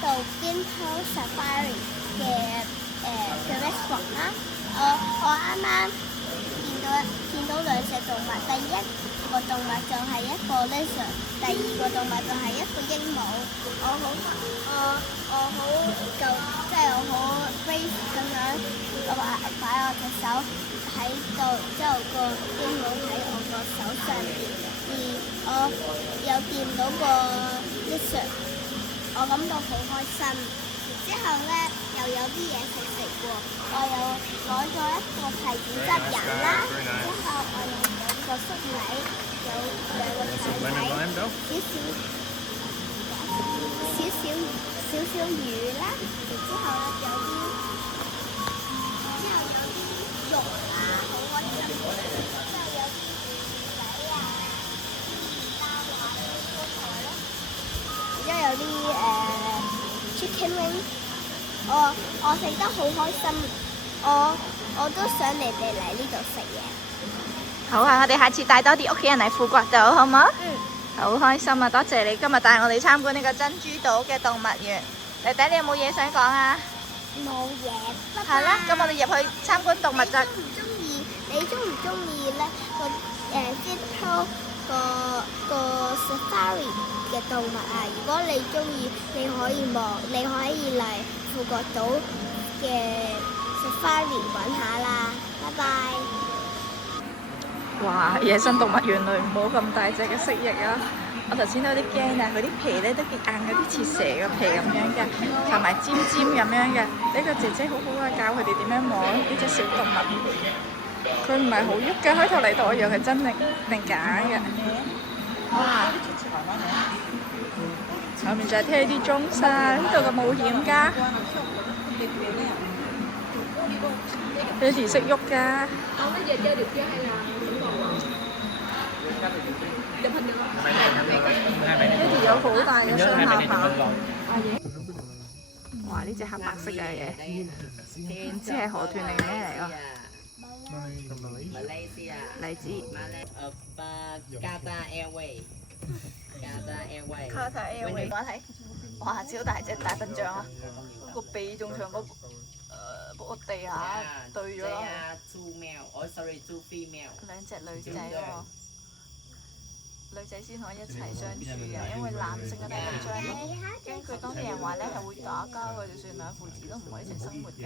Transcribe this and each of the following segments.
度 Ginkgo Safari 嘅 restaurant 啦。我啱啱見到兩隻動物，第一個動物就係一個 lizard， 第二個動物就係一個鸚鵡。我好 brave 咁樣擺我隻手喺度，之後個鸚鵡喺我個手上邊，而我有掂到個 lizard， 我感到好開心。之後咧又有啲嘢食喎，我又攞咗一個提子汁飲啦，之後我又有個粟米，有兩個腸仔，少少魚啦，之後咧有啲肉啦，好開心。之後有啲仔啊、包啊、蔬菜咯，然之後有啲chicken wing。我食得好開心，我都想你哋嚟呢度食嘢。好啊，我哋下次帶多啲屋企人嚟富國島，好唔好？嗯。好開心啊！多謝你今日帶我哋參觀呢個珍珠島嘅動物園。弟弟，你有冇嘢想講啊？冇嘢。係啦，咁我哋入去參觀動物就。你中唔中意咧Ginkgo個 Safari 嘅動物啊？如果你中意，你可以嚟富國島嘅 Safari 揾下啦。拜拜。哇！野生動物園裏冇咁大隻嘅蜥蜴啊！我頭先有啲驚啊，佢啲皮咧都幾硬，有啲似蛇嘅皮咁樣嘅，同埋尖尖咁樣嘅。呢個姐姐好好啊，教佢哋點樣摸呢隻小動物。佢唔係好喐嘅，開頭嚟到我以為佢真定假嘅。哇！後面就係聽啲鐘聲，呢度嘅冒險家，佢哋識喐㗎。呢條有好大嘅雙下巴。哇！呢隻黑白色嘅嘢，唔知係河豚定咩嚟㗎？嚟自Qatar Airways。我睇，哇！超大隻大笨象啊！個鼻仲長過個地下對咗咯。兩隻女仔喎。女仔先可以一齊相處嘅，因為男性嘅大笨象咧，根據當地人話咧係會打交嘅，就算兩父子都唔可以一齊生活㗎。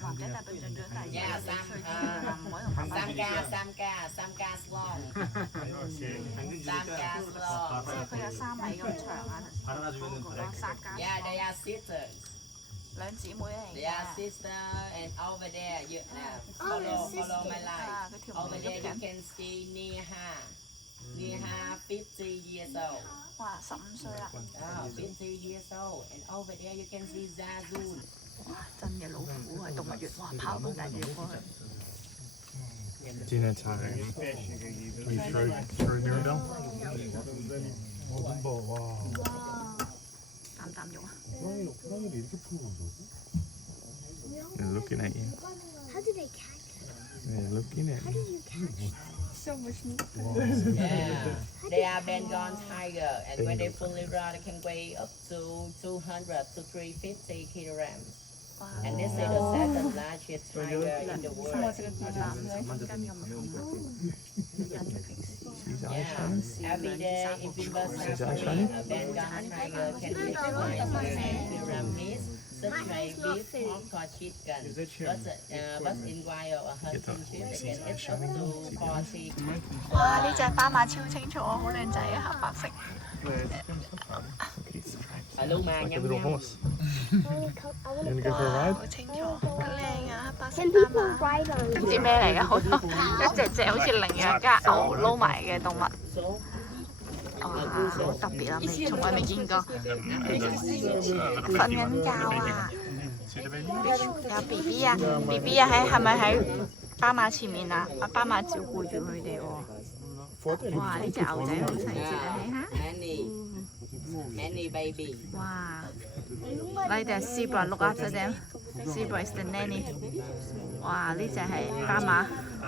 男仔大笨象長大2歲唔可以同爸爸住。即係佢有3米咁長啊！頭先嗰個3加。兩姊妹嚟㗎。哇！15歲啦。哇！真嘅老虎喺動物園，哇！跑咁大隻過去。Dinner time. We throw Mirabelle. 好恐怖哇！啖肉啊！ They're looking at you. How do they catch? They're looking at How you. do you catch so much meat? Yeah, they are Bengal tiger, and when they fully grown, they can weigh up to 200 to 350 kilograms. And this is the second largest tiger in the world. She's eye shining. Yeah, every day in Finland, a Bengal tiger can weigh 500 kilograms. Such a beef, pork, or chicken. But in wild, a hunting trip, they can eat up to 40. 哇！呢隻斑馬超清楚，好靚仔啊，黑白色。Luma, Like a little horse. I want You to wanna go for a ride? 好清楚，好靚啊，黑白色 Can 斑 people 馬。 ride on 唔知咩嚟㗎，好多一隻好似羚羊加牛撈埋嘅動物。哇！好特別啊，從來未見過。瞓緊覺啊！ See the baby? 有 B B 啊 ，B B 啊，係咪喺斑馬前面啊？阿斑馬照顧住佢哋喎。哇！呢隻牛仔好細隻啊，睇下。Many baby. 哇！Like the zebra, look after them. Zebra is the nanny. 哇！呢只係斑馬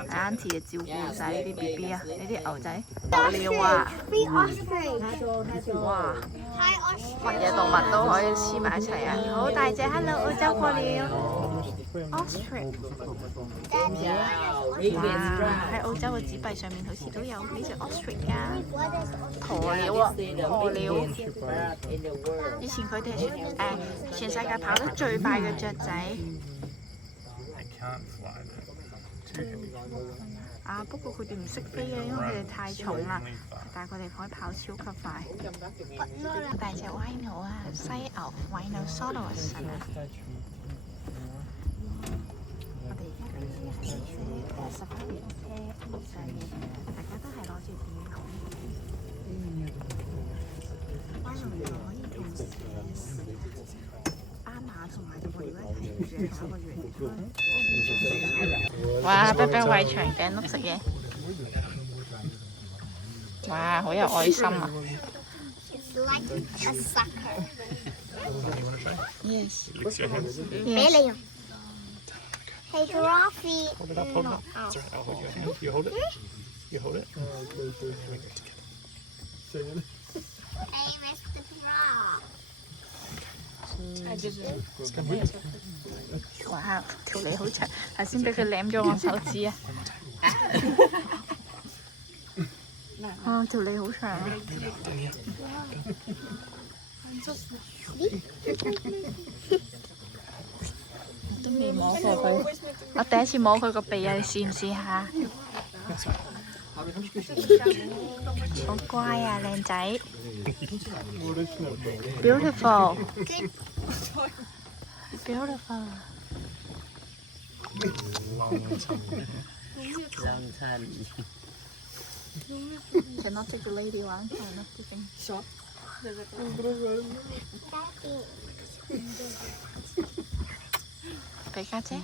auntie 照顧晒呢啲 B B 啊，呢啲牛仔無聊啊！ Free ostrich. 哇！ Hi ostrich. 乜嘢動物都可以黐埋一齊啊！好大隻 ，Hello， 澳洲過了 ，Ostrich。 哇！喺澳洲嘅紙幣上面好似都有呢隻 Ostrich 㗎，鴕鳥啊，鴕鳥。以前佢哋係全世界跑得最快嘅雀仔。啊！不過佢哋唔識飛嘅，因為佢哋太重啦。但係佢哋可以跑超級快。大隻 rhino 啊，犀牛 Rhinoceros 係咪？我哋而家喺11列車上面，大家都係攞住電筒。rhino 可以同蛇、斑馬同埋鴕鳥一齊住喺一個園區。哇！啤啤餵長頸鹿食嘢。哇！好有愛心啊！ Like a sucker. Yes.俾你用。Hey, giraffe. Hold it up, hold it up. That's right, I'll hold your hand. You hold it. You hold it. Hey, Mr. Giraffe. 哇！條脷好長，頭先俾佢舐咗我手指啊！啊，條脷好長啊！我都未摸過佢，我第一次摸佢個鼻啊！你試唔試下？好乖啊，靚仔 ！Beautiful， beautiful。 Long time. Cannot take the lady one. Cannot taking shot. 俾家姐。